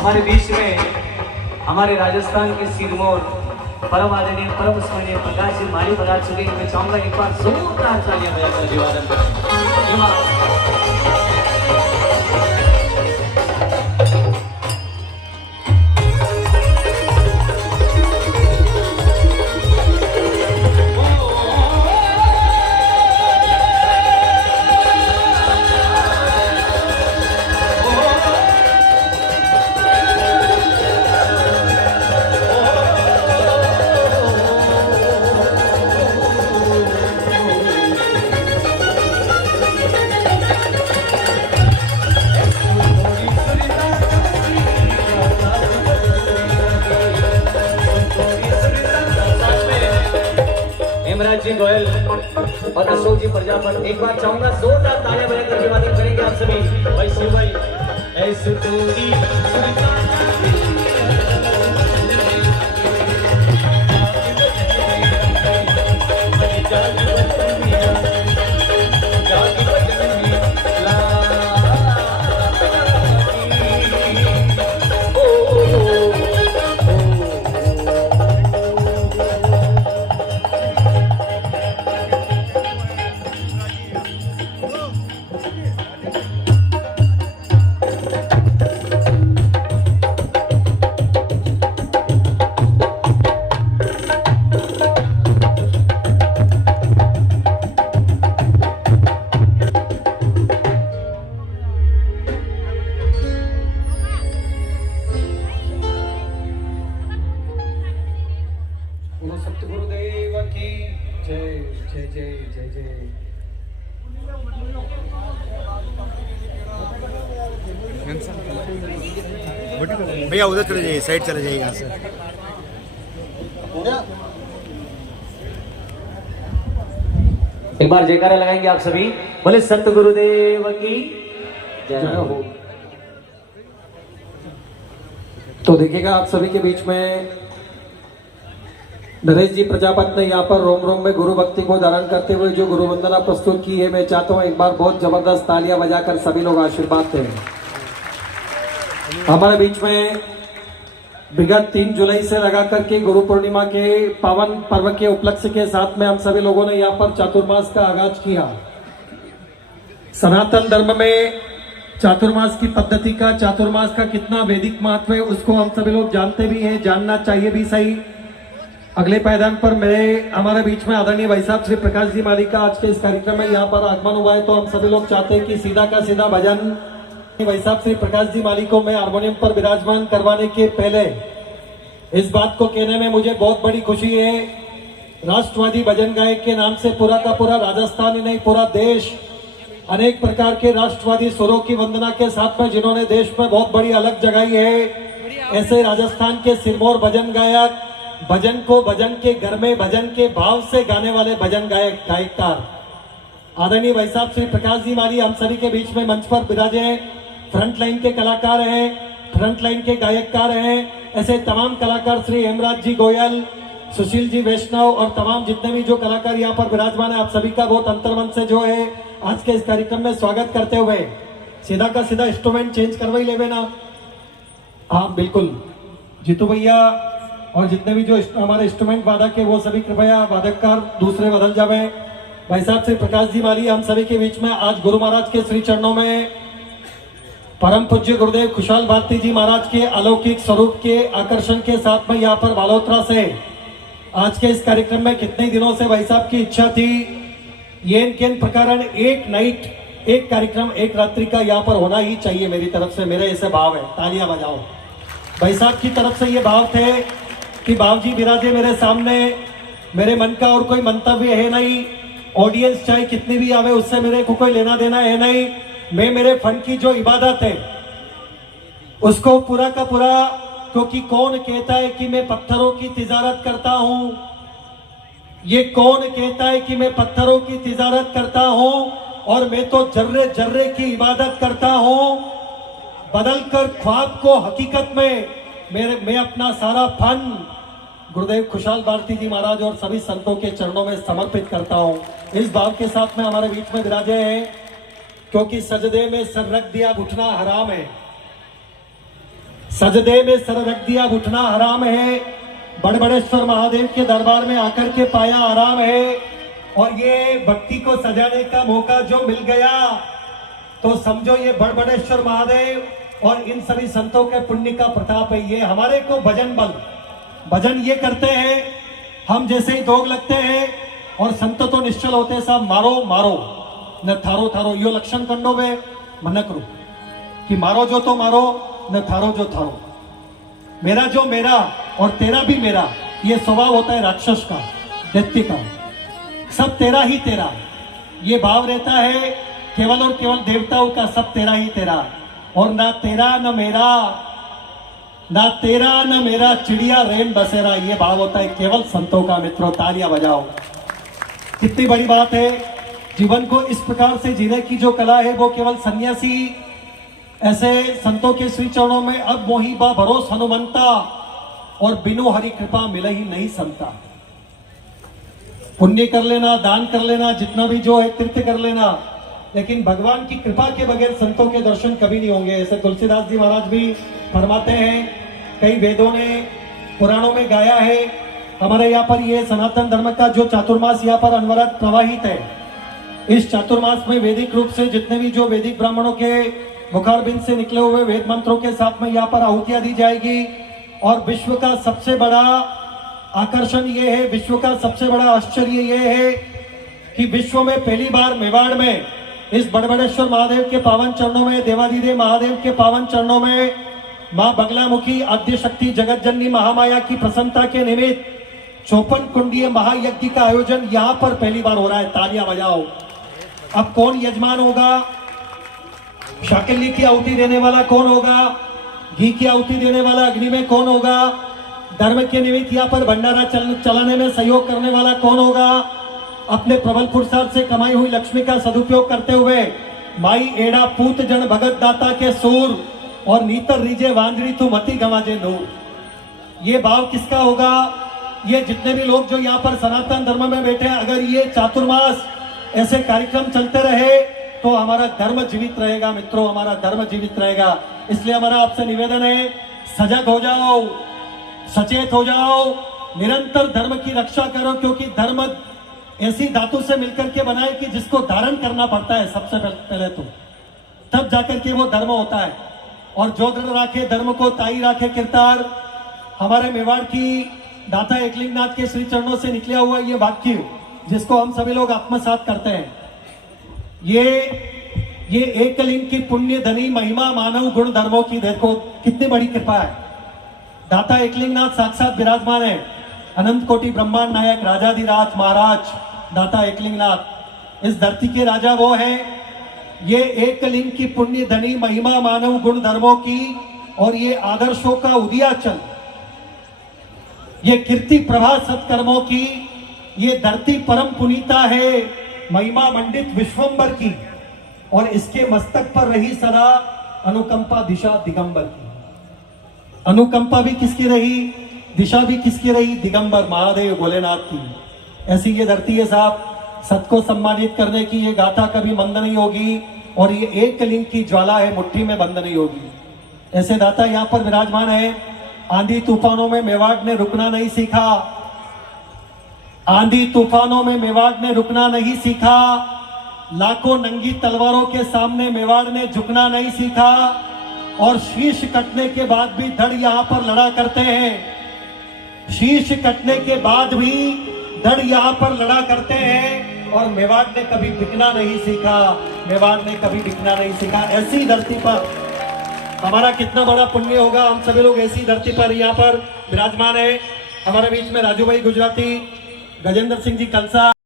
हमारे बीच में हमारे राजस्थान के सिरमौर परम आदरणीय परम स्मरणीय प्रकाश जी माली बरात चुके हैं। मैं चाहूंगा एक बार जोरदार तालियां बजाकर अभिवादन करें। हेमराज जी गोयल और अशोक जी प्रजापत, एक बार चाहूंगा जोरदार तालियां बजाकर अभिवादन करेंगे आप सभी। भाई शिव भाई ऐसे तोरी सतगुरुदेव की जय जय जय जय जय। भैया उधर चले जाइए, साइड चले जाइए यहाँ से। एक बार जयकारा लगाएंगे आप सभी, बोले सतगुरुदेव की जय हो। तो देखिएगा आप सभी के बीच में नरेश जी प्रजापत ने यहाँ पर रोम रोम में गुरु भक्ति को धारण करते हुए जो गुरु वंदना प्रस्तुत की है, मैं चाहता हूँ एक बार बहुत जबरदस्त तालियां बजाकर सभी लोग आशीर्वाद दें। हमारे बीच में विगत 3 जुलाई से लगा करके गुरु पूर्णिमा के पावन पर्व के उपलक्ष्य के साथ में हम सभी लोगों ने यहाँ पर चातुर्मास का आगाज किया। सनातन धर्म में चातुर्मास की पद्धति का, चातुर्मास का कितना वैदिक महत्व है उसको हम सभी लोग जानते भी हैं, जानना चाहिए भी सही। अगले पायदान पर हमारे बीच में आदरणीय भाई साहब श्री प्रकाश जी माली का आज के इस कार्यक्रम में यहाँ पर आगमन हुआ है, तो हम सभी लोग चाहते हैं कि सीधा का सीधा भजन भाई साहब श्री प्रकाश जी माली को मैं हारमोनियम पर विराजमान करवाने के पहले इस बात को कहने में मुझे बहुत बड़ी खुशी है। राष्ट्रवादी भजन गायक के नाम से पूरा का पूरा राजस्थान ही नहीं, पूरा देश अनेक प्रकार के राष्ट्रवादी सुरों की वंदना के साथ में जिन्होंने देश में बहुत बड़ी अलग जगाई है, ऐसे राजस्थान के सिरमौर भजन गायक, भजन को भजन के घर में भजन के भाव से गाने वाले भजन गायककार आदरणीय भाई साहब श्री प्रकाश जी माली हम सभी के बीच में मंच पर विराजे हैं। फ्रंट लाइन के कलाकार हैं, फ्रंट लाइन के गायककार हैं, ऐसे तमाम कलाकार श्री हेमराज जी गोयल, सुशील जी वैष्णव और तमाम जितने भी जो कलाकार यहाँ पर विराजमान है, आप सभी का बहुत अंतर्मन से जो है आज के इस कार्यक्रम में स्वागत करते हुए सीधा का सीधा इंस्ट्रूमेंट चेंज करवाई लेवे ना। हाँ बिल्कुल, जीतू भैया और जितने भी जो हमारे इंस्ट्रूमेंट वादक है वो सभी कृपया वादककार दूसरे बदल जावे। भाई साहब श्री प्रकाश जी माली हम सभी के बीच में आज गुरु महाराज के श्री चरणों में परम पूज्य गुरुदेव खुशहाल भारती जी महाराज के अलौकिक स्वरूप के आकर्षण के साथ में यहाँ पर बालोत्रा से आज के इस कार्यक्रम में कितने दिनों से भाई साहब की इच्छा थी, ये प्रकार एक नाइट, एक कार्यक्रम, एक रात्रि का यहाँ पर होना ही चाहिए। मेरी तरफ से मेरे ऐसे भाव है, तालियां बजाओ। भाई साहब की तरफ से ये भाव थे कि बाबूजी विराजे मेरे सामने, मेरे मन का और कोई मंतव्य है नहीं, ऑडियंस चाहे कितनी भी आवे उससे मेरे को कोई लेना देना है नहीं। मैं मेरे फन की जो इबादत है उसको पूरा का पूरा, क्योंकि कौन कहता है कि मैं पत्थरों की तिजारत करता हूं, ये कौन कहता है कि मैं पत्थरों की तिजारत करता हूं, और मैं तो जर्रे जर्रे की इबादत करता हूं। बदलकर ख्वाब को हकीकत में मैं अपना सारा फन गुरुदेव खुशहाल भारती जी महाराज और सभी संतों के चरणों में समर्पित करता हूं। इस भाव के साथ में हमारे बीच में विराजे हैं, क्योंकि सजदे में सर रख दिया उठना हराम है। सजदे में सर रख दिया, उठना हराम है। बड़बड़ेश्वर महादेव के दरबार में आकर के पाया आराम है। और ये भक्ति को सजाने का मौका जो मिल गया तो समझो ये बड़बड़ेश्वर महादेव और इन सभी संतों के पुण्य का प्रताप है। ये हमारे को भजन बल, भजन ये करते हैं, हम जैसे ही दोग लगते हैं और संत तो निश्चल होते हैं, साहब मारो मारो न थारो थारो, यो लक्षण कंडो में मन करो कि मारो जो तो मारो न थारो जो थारो। मेरा जो मेरा और तेरा भी मेरा, ये स्वभाव होता है राक्षस का, दैत्य का। सब तेरा ही तेरा, ये भाव रहता है केवल और केवल देवताओं का, सब तेरा ही तेरा। और ना तेरा न मेरा, ना तेरा न मेरा, चिड़िया रेम बसेरा, ये भाव होता है केवल संतों का। मित्रों तालियां बजाओ, कितनी बड़ी बात है। जीवन को इस प्रकार से जीने की जो कला है वो केवल सन्यासी ऐसे संतों के श्री चरणों में अब मोही बा भरोस हनुमंता, और बिनु हरि कृपा मिले ही नहीं संता। पुण्य कर लेना, दान कर लेना, जितना भी जो है तीर्थ कर लेना, लेकिन भगवान की कृपा के बगैर संतों के दर्शन कभी नहीं होंगे। ऐसे तुलसीदास जी महाराज भी फरमाते हैं, कई वेदों ने पुराणों में गाया है। हमारे यहाँ पर ये सनातन धर्म का जो चातुर्मास यहाँ पर अनवरत प्रवाहित है, इस चातुर्मास में वैदिक रूप से जितने भी जो वैदिक ब्राह्मणों के मुखारबिंद से निकले हुए वेद मंत्रों के साथ में यहाँ पर आहुतियां दी जाएगी। और विश्व का सबसे बड़ा आकर्षण ये है, विश्व का सबसे बड़ा आश्चर्य ये है कि विश्व में पहली बार मेवाड़ में इस बड़बड़ेश्वर महादेव के पावन चरणों में, देवाधिदेव महादेव के पावन चरणों में मां बगलामुखी आद्य शक्ति जगत जननी महामाया की प्रसन्नता के निमित्त 54 कुंडीय महायज्ञ का आयोजन यहाँ पर पहली बार हो रहा है। तालियां बजाओ। अब कौन यजमान होगा, शाकल्य की आहुति देने वाला कौन होगा, घी की आहुति देने वाला अग्नि में कौन होगा, धर्म के निमित्त यहाँ पर भंडारा चलाने में सहयोग करने वाला कौन होगा, अपने प्रबल पुरुषार्थ से कमाई हुई लक्ष्मी का सदुपयोग करते हुए माई एड़ा पूत जन भगत दाता के सूर और नीतर रीजे वांजड़ी तू मती गवाजे नूर। ये भाव किसका होगा? ये जितने भी लोग जो यहाँ पर सनातन धर्म में बैठे हैं, अगर ये चातुर्मास ऐसे कार्यक्रम चलते रहे तो हमारा धर्म जीवित रहेगा। मित्रों, हमारा धर्म जीवित रहेगा। इसलिए हमारा आपसे निवेदन है, सजग हो जाओ, सचेत हो जाओ, निरंतर धर्म की रक्षा करो, क्योंकि धर्म ऐसी धातु से मिलकर के बनाए कि जिसको धारण करना पड़ता है सबसे पहले तो, तब जाकर के वो धर्म होता है। और जो दृढ़ राखे धर्म को ताई राखे किरतार, हमारे मेवाड़ की दाता एकलिंगनाथ के श्री चरणों से निकला हुआ ये वाक्य जिसको हम सभी लोग आत्मसात करते हैं, ये एकलिंग की पुण्य धनी महिमा मानव गुण धर्मों की देखो कितनी बड़ी कृपा है। दाता एकलिंगनाथ साक्षात विराजमान है, अनंत कोटि ब्रह्मांड नायक राजाधिराज महाराज दाता एकलिंगनाथ इस धरती के राजा वो है। ये एकलिंग की पुण्य धनी महिमा मानव गुण धर्मों की और ये आदर्शों का उदयाचल, ये कीर्ति प्रभा सत्कर्मों की, ये धरती परम पुनीता है महिमा मंडित विश्वंबर की, और इसके मस्तक पर रही सदा अनुकंपा दिशा दिगंबर की। अनुकंपा भी किसकी रही, दिशा भी किसकी रही? दिगंबर महादेव भोलेनाथ की। ऐसी ये धरती है साहब, सत को सम्मानित करने की ये गाथा कभी बंद नहीं होगी, और ये एक लिंग की ज्वाला है, मुट्ठी में बंद नहीं होगी। ऐसे दाता यहाँ पर विराजमान है। आंधी तूफानों में मेवाड़ ने रुकना नहीं सीखा, आंधी तूफानों में मेवाड़ ने रुकना नहीं सीखा, लाखों नंगी तलवारों के सामने मेवाड़ ने झुकना नहीं सीखा, और शीश कटने के बाद भी धड़ यहाँ पर लड़ा करते हैं। शीश कटने के बाद भी धड़ यहाँ पर लड़ा करते हैं, और मेवाड़ ने कभी बिकना नहीं सीखा, मेवाड़ ने कभी बिकना नहीं सीखा। ऐसी धरती पर हमारा कितना बड़ा पुण्य होगा, हम सभी लोग ऐसी धरती पर यहाँ पर विराजमान है। हमारे बीच में राजू भाई गुजराती, गजेंद्र सिंह जी कलसा।